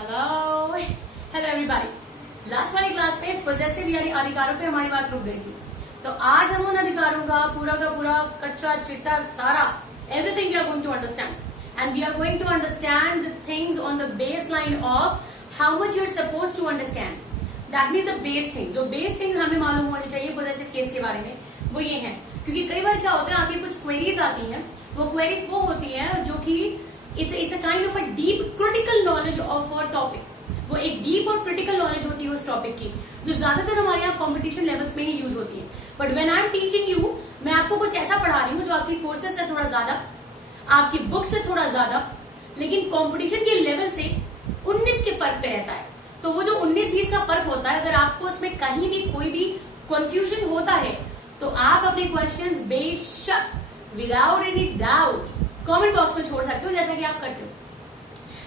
Hello hello everybody. Last वाली class में possessive यानी अधिकारों पे हमारी बात रुक गई थी। तो आज हम उन अधिकारों का पूरा कच्चा चिट्टा सारा everything we are going to understand and we are going to understand the things on the base line of how much you are suppose to understand. That means the base thing. जो base things हमें मालूम होनी चाहिए possessive case के बारे में वो ये है, क्योंकि कई बार क्या होता है आपकी कुछ क्वेरीज आती हैं। वो क्वेरीज वो होती हैं जो कि it's a kind of a deep critical knowledge of a topic. वो एक डीप और क्रिटिकल नॉलेज होती है उस टॉपिक की, जो ज्यादातर हमारे यहाँ कॉम्पिटिशन लेवल्स में ही यूज होती है। But when I am teaching you, मैं आपको कुछ ऐसा पढ़ा रही हूँ जो आपकी कोर्सेज से थोड़ा ज्यादा, आपकी बुक से थोड़ा ज्यादा, लेकिन कॉम्पिटिशन के लेवल से 19 के फर्क पे रहता है। तो वो जो 19-20 का फर्क होता है, अगर आपको उसमें कहीं भी कोई भी कंफ्यूजन होता है तो आप अपने क्वेश्चंस बेशक without any doubt comment box में छोड़ सकते हो, जैसा कि आप करते हो।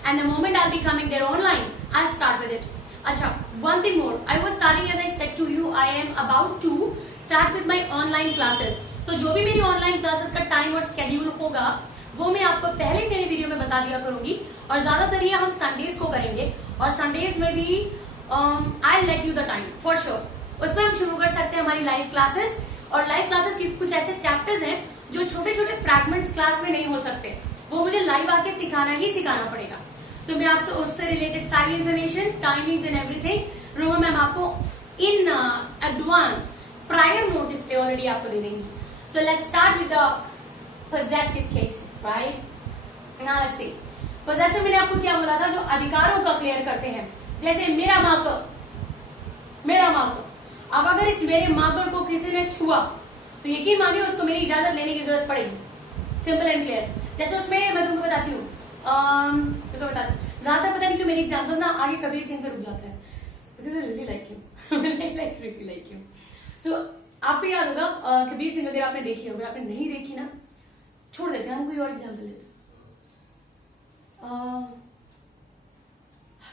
And the moment I'll be coming there online, I'll start with it. अच्छा, one thing more. I was starting, as I said to you, I am about to start with my online classes. तो जो भी मेरी online classes का time और schedule होगा वो मैं आपको पहले मेरे वीडियो में बता दिया करूंगी, और ज्यादातर ये हम संडेज को करेंगे। और संडेज में भी I let you the time for sure. उसमें हम शुरू कर सकते हैं हमारी लाइव क्लासेस। और लाइव क्लासेस की कुछ ऐसे चैप्टर्स हैं जो छोटे छोटे फ्रैगमेंट्स क्लास में नहीं हो सकते, वो मुझे लाइव आके सिखाना ही सिखाना पड़ेगा। सो मैं आपसे उससे रिलेटेड सारी information, timings and everything Roma ma'am आपको इन एडवांस प्रायर नोटिस पे ऑलरेडी आपको दे देंगी। So let's start with the possessive cases, right. Now let's see possessive. मैंने आपको क्या बोला था, जो अधिकारों का क्लियर करते हैं, जैसे मेरा मार्कर, मेरा मार्कर। अब अगर इस मेरे मार्कर को किसी ने छुआ तो यकीन मानिए उसको मेरी इजाजत लेने की जरूरत पड़ेगी। Simple and clear. जैसे उसमें मैं तुमको बताती हूँ, ज्यादातर पता नहीं क्यों मेरी एग्जाम्पल्स ना आगे कबीर सिंह पे रुक जाते हैं, because I really like you, really like you. So आपको याद होगा कबीर सिंह, अगर आपने देखी होगी, आपने नहीं देखी ना छोड़ देते हैं, हम कोई और एग्जाम्पल लेते।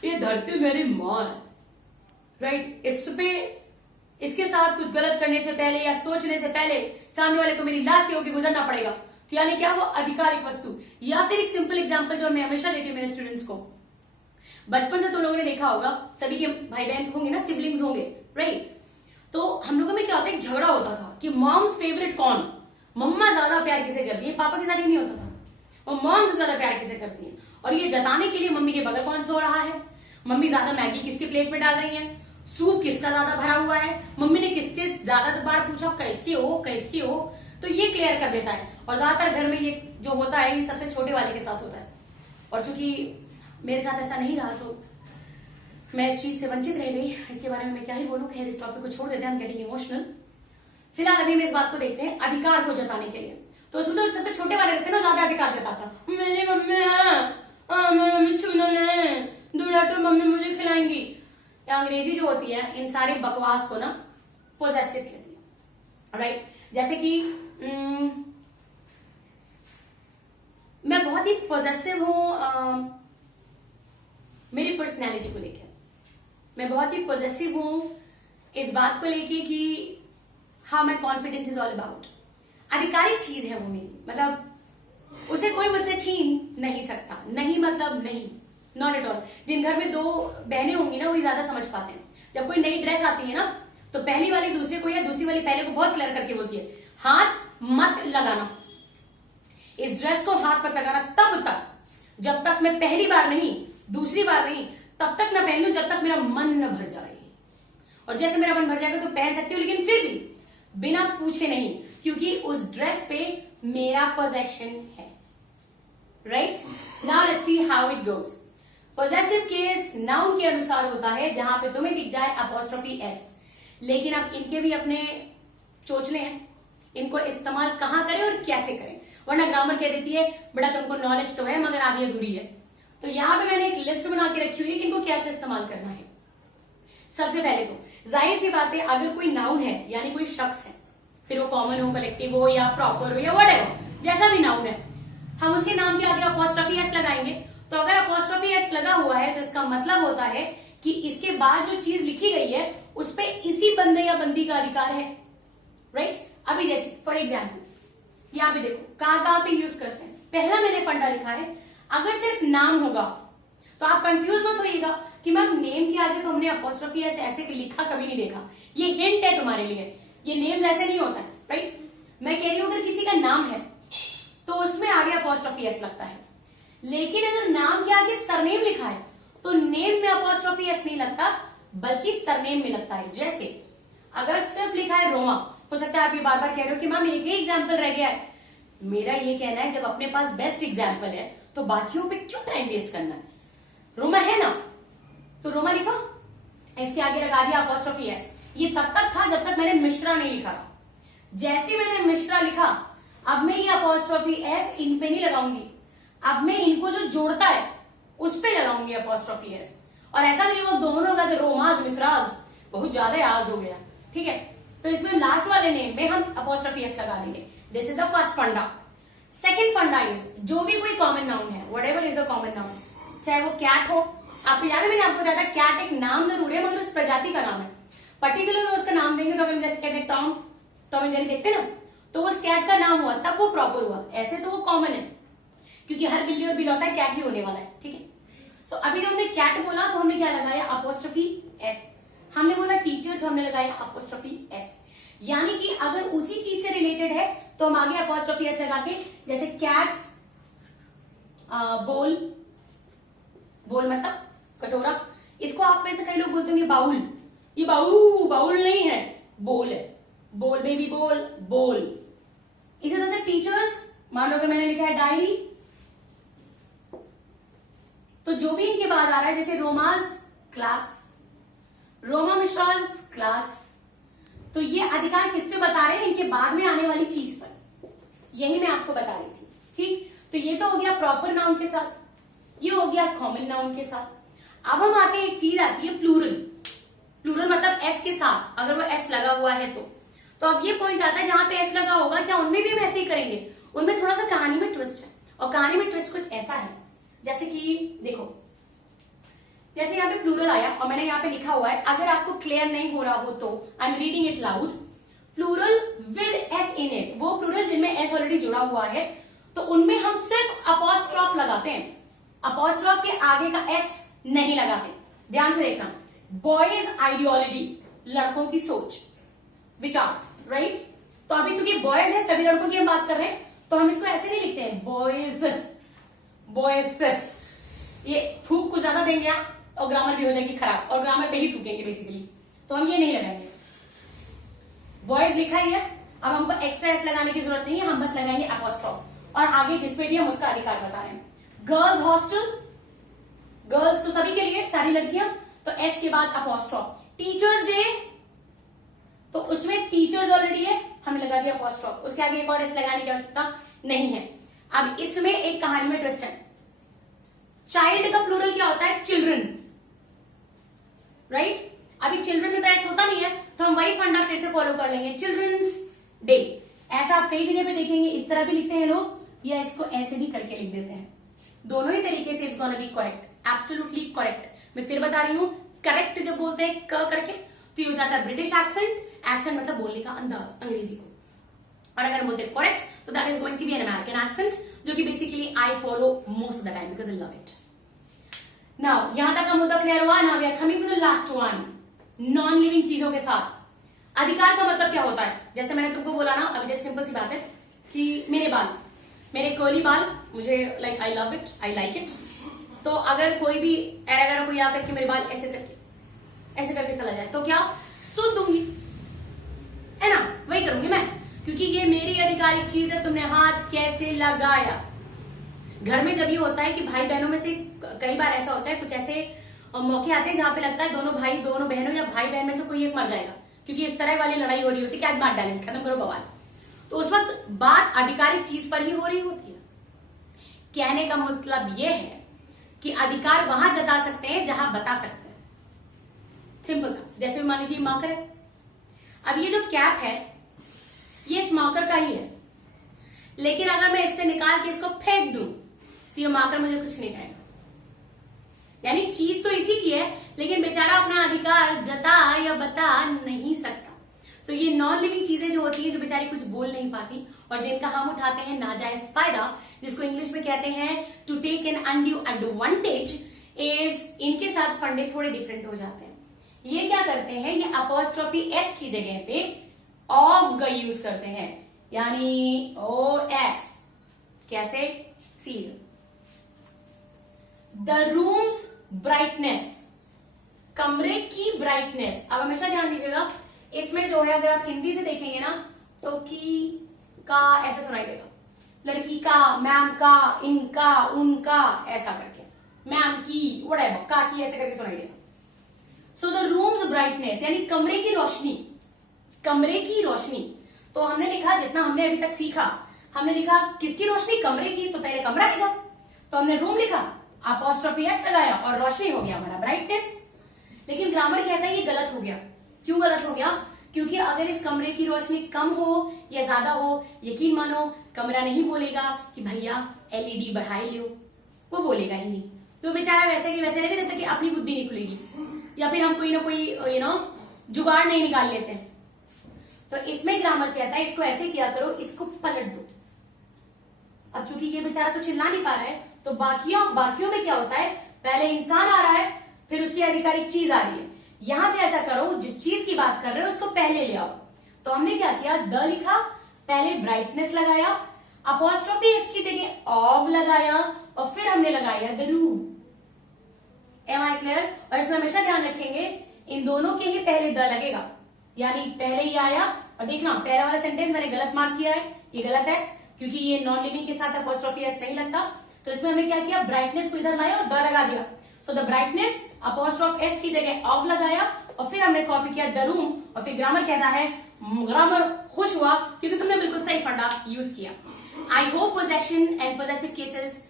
ये धरती मेरी माँ है, राइट। इस पे इसके साथ कुछ गलत करने से पहले या सोचने से पहले सामने वाले को मेरी लाश से होकर गुजरना पड़ेगा। तो यानी क्या, वो आधिकारिक वस्तु। या फिर एक सिंपल एग्जांपल जो मैं हमेशा देती हूँ मेरे स्टूडेंट्स को, बचपन से तुम लोगों ने देखा होगा, सभी के भाई बहन होंगे ना, सिबलिंग्स होंगे, राइट। तो हम लोगों में क्या होता है, एक झगड़ा होता था कि मॉम्स फेवरेट कौन, मम्मा ज्यादा प्यार किसे करती है। पापा के साथ ये नहीं होता था, वो मॉम से ज्यादा प्यार किसे करती है। और ये जताने के लिए मम्मी के बगल कौन सो रहा है, मम्मी ज्यादा मैगी किसके प्लेट में डाल रही है, सूप किसका ज्यादा भरा हुआ है, मम्मी ने किससे ज्यादा बार पूछा कैसे हो कैसे हो। तो ये क्लियर कर देता है। और ज्यादातर घर में ये जो होता है ये सबसे छोटे वाले के साथ होता है। और चूंकि मेरे साथ ऐसा नहीं रहा तो मैं इस चीज से वंचित रह गई, इसके बारे में मैं क्या ही बोलूं। खैर, इस टॉपिक को छोड़ देते हैं, हम गेटिंग इमोशनल। फिलहाल अभी मैं इस बात को देखते हैं अधिकार को जताने के लिए। तो उसमें तो सबसे छोटे वाले रहते हैं ना, ज्यादा अधिकार जताता, मेरी मम्मी है, मेरी मम्मी छूना नहीं, दूर हटो, मम्मी मुझे खिलाएंगी। अंग्रेजी जो होती है इन सारे बकवास को ना पोजेसिव कहती है, राइट। जैसे कि मैं बहुत ही पोजेसिव हूं मेरी पर्सनैलिटी को लेकर, मैं बहुत ही पोजेसिव हूं इस बात को लेके कि हाँ, मैं कॉन्फिडेंस इज ऑल अबाउट। आधिकारिक चीज है वो मेरी, मतलब उसे कोई मुझसे छीन नहीं सकता। नहीं मतलब नहीं, नॉट एट ऑल। जिन घर में 2 बहनें होंगी ना, वही ज्यादा समझ पाते हैं। जब कोई नई ड्रेस आती है ना, तो पहली वाली दूसरे को या दूसरी वाली पहले को बहुत क्लियर करके बोलती है, हाथ मत लगाना, इस ड्रेस को हाथ मत लगाना तब तक, जब तक मैं पहली बार नहीं, दूसरी बार नहीं, तब तक न पहन लूं जब तक मेरा मन न भर जाए। और जैसे मेरा मन भर जाएगा तो पहन सकती हूँ, लेकिन फिर भी बिना पूछे नहीं, क्योंकि उस ड्रेस पे मेरा पोजेशन है, right. Now let's see how it goes. Possessive case noun के अनुसार होता है, जहां पे तुम्हें दिख जाए अपॉस्ट्रोफी एस। लेकिन अब इनके भी अपने चोचले हैं, इनको इस्तेमाल कहां करें और कैसे करें, वरना ग्रामर कह देती है बेटा तुमको नॉलेज तो है मगर आधी अधूरी है। तो यहां पे मैंने एक लिस्ट बना के रखी हुई है कि इनको कैसे इस्तेमाल करना है। सबसे पहले तो जाहिर सी बात है, अगर कोई नाउन है यानी कोई शख्स है, फिर वो कॉमन हो, कलेक्टिव हो या प्रॉपर हो या व्हाटएवर, जैसा भी नाउन है, हम उसके नाम के आगे अपॉस्ट्रोफी एस लगाएंगे। तो अगर अपॉस्ट्रोफी एस लगा हुआ है तो इसका मतलब होता है कि इसके बाद जो चीज लिखी गई है उस पे इसी बंदे या बंदी का अधिकार है, राइट। अभी जैसे फॉर एग्जाम्पल यहाँ पे देखो कहां पे यूज करते हैं। पहला मैंने फंडा लिखा है, अगर सिर्फ नाम होगा तो आप कंफ्यूज मत होइएगा कि मैम नेम के आगे तो हमने अपोस्ट्रोफी एस ऐसे लिखा कभी नहीं देखा। ये हिंट है तुम्हारे लिए, ये नेम्स ऐसे नहीं होता है, राइट। मैं कह रही हूं अगर किसी का नाम है तो उसमें आगे अपोस्ट्रोफी एस लगता है, लेकिन अगर नाम के आगे सरनेम लिखा है तो नेम में अपोस्ट्रोफी एस नहीं लगता बल्कि सरनेम में लगता है। जैसे अगर सिर्फ लिखा है रोमा, हो सकता है आप ये बार बार कह रहे हो कि मैम एक ही एग्जाम्पल रह गया है। मेरा ये कहना है जब अपने पास बेस्ट एग्जाम्पल है तो बाकियों पे क्यों टाइम वेस्ट करना है। रोमा है ना, तो रोमा लिखा, इसके आगे लगा दिया अपोस्ट्रोफी एस। ये तब तक था जब तक मैंने मिश्रा नहीं लिखा था। जैसे मैंने मिश्रा लिखा, अब मैं ये अपोस्ट्रोफी एस इन पे नहीं लगाऊंगी, अब मैं इनको जो जोड़ता है उस पे लगाऊंगी अपोस्ट्रोफी एस। और ऐसा नहीं वो दोनों होगा तो रोमाज मिश्राज, बहुत ज्यादा आज हो गया, ठीक है। तो इसमें लास्ट वाले नेम में हम अपोस्ट्रोफी एस लगा देंगे। दिस इज द फर्स्ट फंडा। सेकेंड फंडा इज जो भी कोई कॉमन नाउन है, what ever is a common noun, चाहे वो कैट हो, आपको याद है मैंने आपको बताया था कैट एक नाम जरूर है मगर उस प्रजाति का नाम है। पर्टिकुलर उसका नाम देंगे तो अगर जैसे कहते हैं टॉम एंड जेरी देखते ना, तो उस कैट का नाम हुआ तब वो प्रॉपर हुआ, ऐसे तो वो कॉमन है क्योंकि हर बिल्ली और बिल्लौता है कैट ही होने वाला है, ठीक है। सो अभी जब हमने कैट बोला तो हमने क्या लगाया अपोस्ट्रोफी एस। हमने बोला टीचर तो हमने लगाया अपोस्ट्रोफी एस। यानी कि अगर उसी चीज से रिलेटेड है तो हम आगे अपोस्ट्रोफी एस लगा के, जैसे कैट्स बोल, बोल मतलब कटोरा, इसको आप में से कई लोग बोलते होंगे बाउल, ये बाउल नहीं है, बोल है, बोल बेबी बोल, बोल। इसी तरह से टीचर्स, मान लो कि मैंने लिखा है डायरी, तो जो भी इनके बाद आ रहा है जैसे रोमाज क्लास, रोमा मिश्राज क्लास, तो ये अधिकार किस पे बता रहे हैं, इनके बाद में आने वाली चीज पर। यही मैं आपको बता रही थी, ठीक। तो ये तो हो गया प्रॉपर नाउन के साथ, ये हो गया कॉमन नाउन के साथ। अब हम आते हैं, एक चीज आती है प्लूरल। प्लूरल मतलब एस के साथ, अगर वो एस लगा हुआ है तो अब ये पॉइंट आता है जहां पे एस लगा होगा, क्या उनमें भी हम ऐसे ही करेंगे? उनमें थोड़ा सा कहानी में ट्विस्ट है, और कहानी में ट्विस्ट कुछ ऐसा है जैसे कि देखो, जैसे यहाँ पे प्लूरल आया और मैंने यहाँ पे लिखा हुआ है, अगर आपको क्लियर नहीं हो रहा हो तो I am reading it loud, plural with S in it, वो प्लूरल जिनमें एस ऑलरेडी जुड़ा हुआ है तो उनमें हम सिर्फ अपोस्ट्रोफ लगाते हैं, अपोस्ट्रोफ के आगे का एस नहीं लगाते। ध्यान से देखना, बॉयज आइडियोलॉजी, लड़कों की सोच, विचार, राइट। तो अभी चूंकि बॉयज है, सभी लड़कों की हम बात कर रहे हैं, तो हम इसको ऐसे नहीं लिखते हैं बॉयज, ये थूक कुछ ज्यादा देंगे आप और ग्रामर भी हो जाएगी खराब, और ग्रामर पे ही थूकेंगे बेसिकली, तो हम ये नहीं लगाएंगे। बॉयज लिखा ही है, अब हमको एक्स्ट्रा एस लगाने की जरूरत नहीं है, हम बस लगाएंगे अपोस्ट्रोफ, और आगे जिसपे भी हम उसका अधिकार बता रहे हैं। गर्ल्स हॉस्टल, गर्ल्स तो सभी के लिए, सारी लड़कियां, तो एस के बाद अपोस्ट्रोफ। टीचर्स डे, तो उसमें टीचर्स ऑलरेडी है, हमने लगा दिया अपोस्ट्रोफ, उसके आगे एक और एस लगाने की आवश्यकता नहीं है। अब इसमें एक कहानी में ट्विस्ट है, चाइल्ड का प्लूरल क्या होता है? Children, right. अभी चिल्ड्रन में तो ऐसा होता नहीं है, तो हम वही फंडा फिर से फॉलो कर लेंगे, चिल्ड्रंस डे। ऐसा आप कई जगह पे देखेंगे, इस तरह भी लिखते हैं लोग, या इसको ऐसे भी करके लिख देते हैं। दोनों ही तरीके से it's gonna be correct, absolutely correct. मैं फिर बता रही हूं, करेक्ट जब बोलते हैं क करके तो ये हो जाता है ब्रिटिश एक्सेंट, एक्सेंट मतलब बोलने का अंदाज अंग्रेजी को, और अगर बोलते हैं करेक्ट तो that is going to be an American accent, जो कि basically I follow most of the time because I love it. Now यहां तक का मुद्दा क्लियर हुआ। Now we are coming to the last one, non living चीजों के साथ अधिकार का मतलब क्या होता है? जैसे मैंने तुमको बोला ना अभी, जैसे सिंपल सी बात है कि मेरे बाल, मेरे कर्ली बाल, मुझे like I love it, I like it, तो अगर कोई भी अगर कोई आकर के मेरे बाल ऐसे करके चला जाए तो क्या सुन दूंगी, है ना, वही करूंगी मैं, क्योंकि ये मेरी आधिकारिक चीज है। तुमने हाथ कैसे लगाया? घर में जब ये होता है कि भाई बहनों में से कई बार ऐसा होता है, कुछ ऐसे मौके आते हैं जहां पे लगता है दोनों बहनों या भाई बहन में से कोई एक मर जाएगा, क्योंकि इस तरह वाली लड़ाई हो रही होती है कि आज मार डालेंगे, खत्म करो बवाल। तो उस वक्त बात आधिकारिक चीज पर ही हो रही होती है। कहने का मतलब यह है कि अधिकार वहां जता सकते हैं जहां बता सकते हैं, सिंपल सा। जैसे मान लीजिए मार्कर है, अब ये जो कैप है ये इस मार्कर का ही है, लेकिन अगर मैं इससे निकाल के इसको फेंक दूं तो ये मार्कर मुझे कुछ नहीं कहेगा। यानी चीज तो इसी की है, लेकिन बेचारा अपना अधिकार जता या बता नहीं सकता। तो ये नॉन लिविंग चीजें जो होती हैं, जो बेचारी कुछ बोल नहीं पाती और जिनका हम उठाते हैं नाजायज फायदा, जिसको इंग्लिश में कहते हैं to take an undue advantage, is इनके साथ फंडे थोड़े डिफरेंट हो जाते हैं। ये क्या करते हैं, ये अपॉस्ट्रोफी एस की जगह पे ऑफ का यूज करते हैं, यानी ओ एफ। कैसे? सी द रूम्स ब्राइटनेस, कमरे की ब्राइटनेस। अब हमेशा ध्यान दीजिएगा, इसमें जो है अगर आप हिंदी से देखेंगे ना तो की का ऐसा सुनाई देगा, लड़की का, मैम का, इनका, उनका, ऐसा करके, मैम की, व्हाटएवर, का की ऐसे करके सुनाई देगा। सो द रूम्स ब्राइटनेस यानी कमरे की रोशनी, कमरे की रोशनी। तो हमने लिखा, जितना हमने अभी तक सीखा, हमने लिखा किसकी रोशनी, कमरे की, तो पहले कमरा लिखा, तो हमने रूम लिखा, अपॉस्ट्रोफी एस लगाया और रोशनी हो गया हमारा ब्राइटनेस। लेकिन ग्रामर कहता है ये गलत हो गया। क्यों गलत हो गया? क्योंकि अगर इस कमरे की रोशनी कम हो या ज्यादा हो, यकीन मानो कमरा नहीं बोलेगा कि भैया एलईडी बढ़ाई लो, वो बोलेगा ही नहीं। तो बेचारा वैसे की वैसे रहेगा जब तक कि अपनी बुद्धि नहीं खुलेगी, या फिर हम कोई ना कोई जुगाड़ नहीं निकाल लेते। तो इसमें ग्रामर कहता है इसको ऐसे किया करो, इसको पलट दो। अब चूंकि ये बेचारा तो चिल्ला नहीं पा रहा है, तो बाकियों में क्या होता है, पहले इंसान आ रहा है, फिर उसकी आधिकारिक चीज आ रही है। यहां पे ऐसा करो, जिस चीज की बात कर रहे हो उसको पहले ले आओ। तो हमने क्या किया, द लिखा, पहले ब्राइटनेस लगाया, अपॉस्ट्रोफी इसकी जगह ऑफ लगाया, और फिर हमने लगाया the room. Am I clear? और इसमें हमेशा ध्यान रखेंगे इन दोनों के ही पहले द लगेगा, यानी पहले ही आया। और देखना, पहला वाला सेंटेंस मैंने गलत मार्क किया है, ये गलत है क्योंकि ये नॉन लिविंग के साथ अपॉस्ट्रोफी एस नहीं लगता। तो इसमें हमने क्या किया, ब्राइटनेस को इधर लाया और द लगा दिया। सो द ब्राइटनेस अपॉस्ट्रोफ एस की जगह ऑफ लगाया, और फिर हमने कॉपी किया द रूम। और फिर ग्रामर कहता है, ग्रामर खुश हुआ क्योंकि तुमने बिल्कुल सही फंडा यूज किया। I hope possession and possessive cases,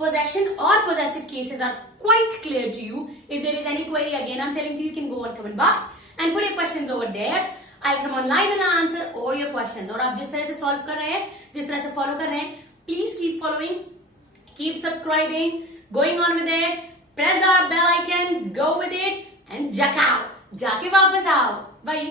possession or possessive cases are quite clear to you. If there is any query, again I'm telling you, you can go on comment box and put your questions over there. I'll come online and answer all your questions. और आप जिस तरह से solve कर रहे हैं, जिस तरह से फॉलो कर रहे हैं, please keep following, keep subscribing, going on with it, press the bell icon, go with it and जकाओ, जाके वापस आओ। बाय।